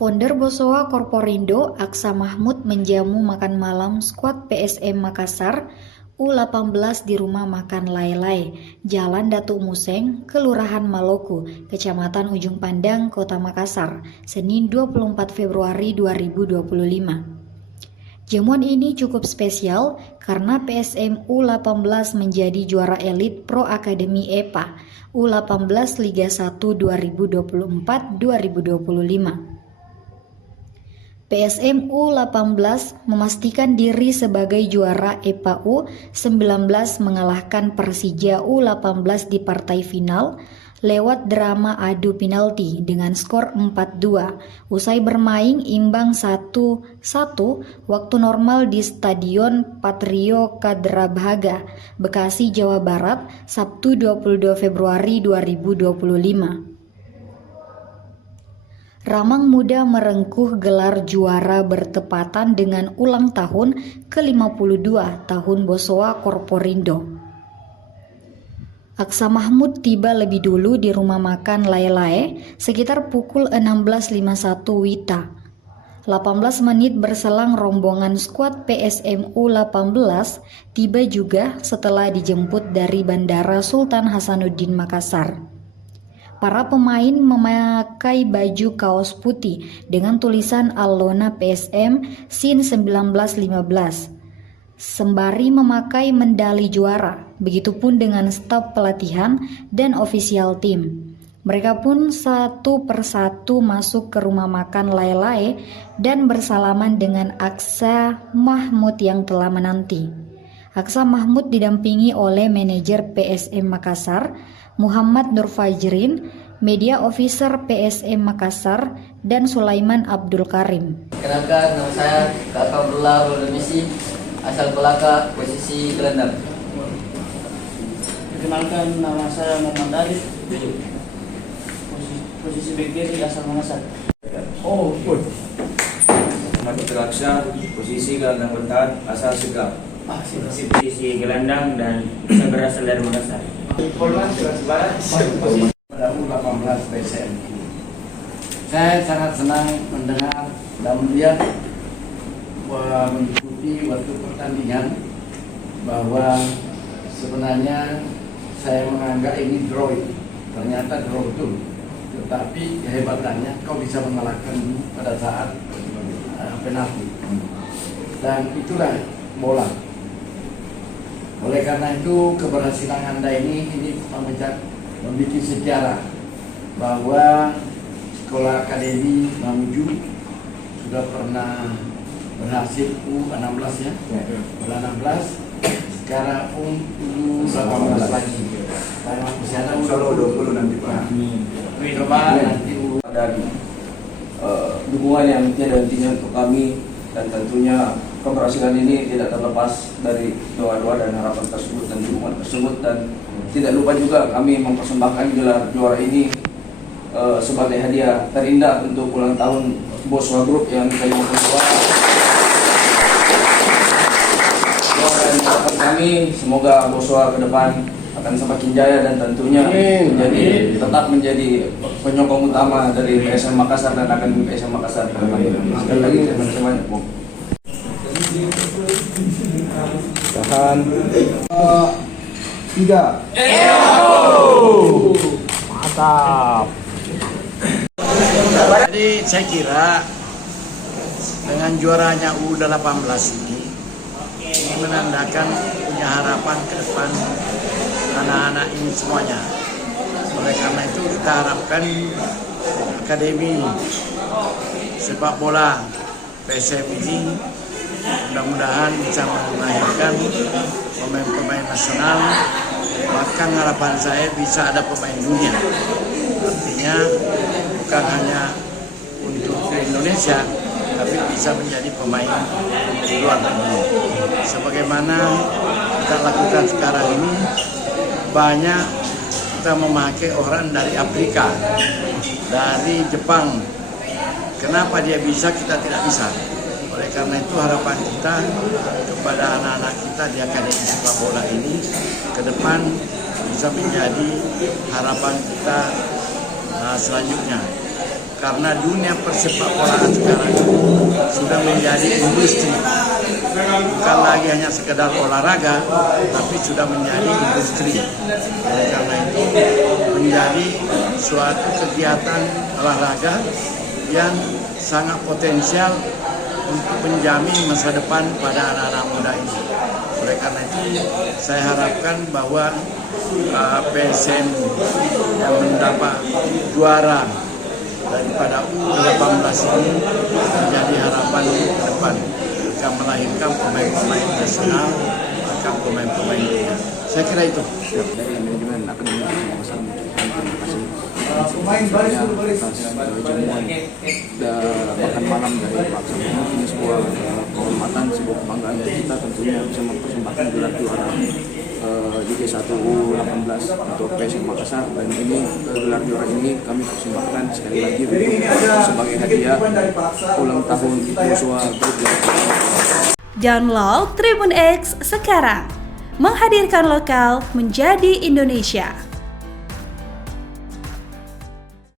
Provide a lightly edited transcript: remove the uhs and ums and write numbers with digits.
Founder Bosowa Korporindo, Aksa Mahmud menjamu makan malam skuad PSM Makassar U18 di rumah makan Lai-Lai, Jalan Datuk Museng, Kelurahan Maloku, Kecamatan Ujung Pandang, Kota Makassar, Senin 24 Februari 2025. Jamuan ini cukup spesial karena PSM U18 menjadi juara elit Pro Akademi EPA U18 Liga 1 2024-2025. PSM U18 memastikan diri sebagai juara EPA U19 mengalahkan Persija U18 di partai final lewat drama adu penalti dengan skor 4-2 usai bermain imbang 1-1 waktu normal di Stadion Patrio Cadrabhaga, Bekasi, Jawa Barat, Sabtu 22 Februari 2025. Ramang Muda merengkuh gelar juara bertepatan dengan ulang tahun ke-52 tahun Bosowa Korporindo. Aksa Mahmud tiba lebih dulu di rumah makan Lai-Lai sekitar pukul 16.51 WITA. 18 menit berselang rombongan skuad PSM U18 tiba juga setelah dijemput dari Bandara Sultan Hasanuddin Makassar. Para pemain memakai baju kaos putih dengan tulisan Alona PSM Sin 1915, sembari memakai medali juara. Begitupun dengan staf pelatihan dan ofisial tim. Mereka pun satu persatu masuk ke rumah makan Lai-Lai dan bersalaman dengan Aksa Mahmud yang telah menanti. Aksa Mahmud didampingi oleh manajer PSM Makassar, Muhammad Nur Fajrin, media officer PSM Makassar, dan Sulaiman Abdul Karim. Kenalkan, nama saya Kak Abdullah Rolemisi, asal Kolaka, posisi gelandang. Perkenalkan, nama saya Muhammad Arif, posisi bek kiri, asal Makassar. Mati Teraksa, posisi gelandang bertahan, asal Segaf. Posisi gelandang dan saya berasal dari Makassar. Pada U18 PSM. Saya sangat senang mendengar dan melihat mengikuti waktu pertandingan bahwa sebenarnya saya menganggap ini draw, ternyata draw itu. Tetapi kehebatannya kau bisa mengalahkan pada saat penalti. Dan itulah bola. Oleh karena itu keberhasilan Anda ini membuat sejarah bahwa sekolah akademi Mamuju sudah pernah berhasil U16 ya, U16, sekarang U18 lagi. Karena masih ada U20 nanti Pak. Coba nanti Dan dukungan yang tiada hentinya untuk kami, dan tentunya keberhasilan ini tidak terlepas dari doa-doa dan harapan tersebut dan dukungan tersebut. Dan tidak lupa juga kami mempersembahkan gelar juara ini sebagai hadiah terindah untuk ulang tahun Bosowa Group yang ke-52. Doa dan harapan kami semoga Bosowa ke depan akan semakin jaya dan tentunya tetap menjadi penyokong utama dari PSM Makassar dan akan PSM Makassar ke depan. Sekali lagi terima kasih banyak, Bu. Tahan. 3. Mantap. Jadi saya kira dengan juaranya U18 ini menandakan punya harapan ke depan anak-anak ini semuanya. Oleh karena itu kita harapkan Akademi Sepak Bola PSM ini mudah-mudahan bisa melahirkan pemain-pemain nasional, bahkan harapan saya bisa ada pemain dunia. Artinya bukan hanya untuk Indonesia, tapi bisa menjadi pemain di luar negeri. Sebagaimana kita lakukan sekarang ini, banyak kita memakai orang dari Afrika, dari Jepang. Kenapa dia bisa, kita tidak bisa? Oleh karena itu harapan kita kepada anak-anak kita di Akademi Sepak Bola ini ke depan bisa menjadi harapan kita selanjutnya. karena dunia persepak bolaan sekarang sudah menjadi industri, bukan lagi hanya sekedar olahraga, tapi sudah menjadi industri. Oleh karena itu menjadi suatu kegiatan olahraga yang sangat potensial untuk menjamin masa depan pada anak-anak muda ini. Oleh karena itu saya harapkan bahwa PSM yang mendapat juara daripada U18 ini menjadi harapan ke depan, akan melahirkan pemain-pemain nasional, akan pemain-pemain dunia. Saya kira itu. Dari manajemen akademi Pasar mengucapkan terima kasih atas jamuan dan makan malam dari Pak Sabunov. Ini sebuah kehormatan, sebuah kebanggaan bagi kita tentunya bisa mempersembahkan gelar juara Liga 1 U18 untuk PSM Makassar, dan ini gelar juara ini kami persembahkan sekali lagi untuk sebagai hadiah ulang tahun Joshua Group. Download Tribun X sekarang, menghadirkan lokal menjadi Indonesia.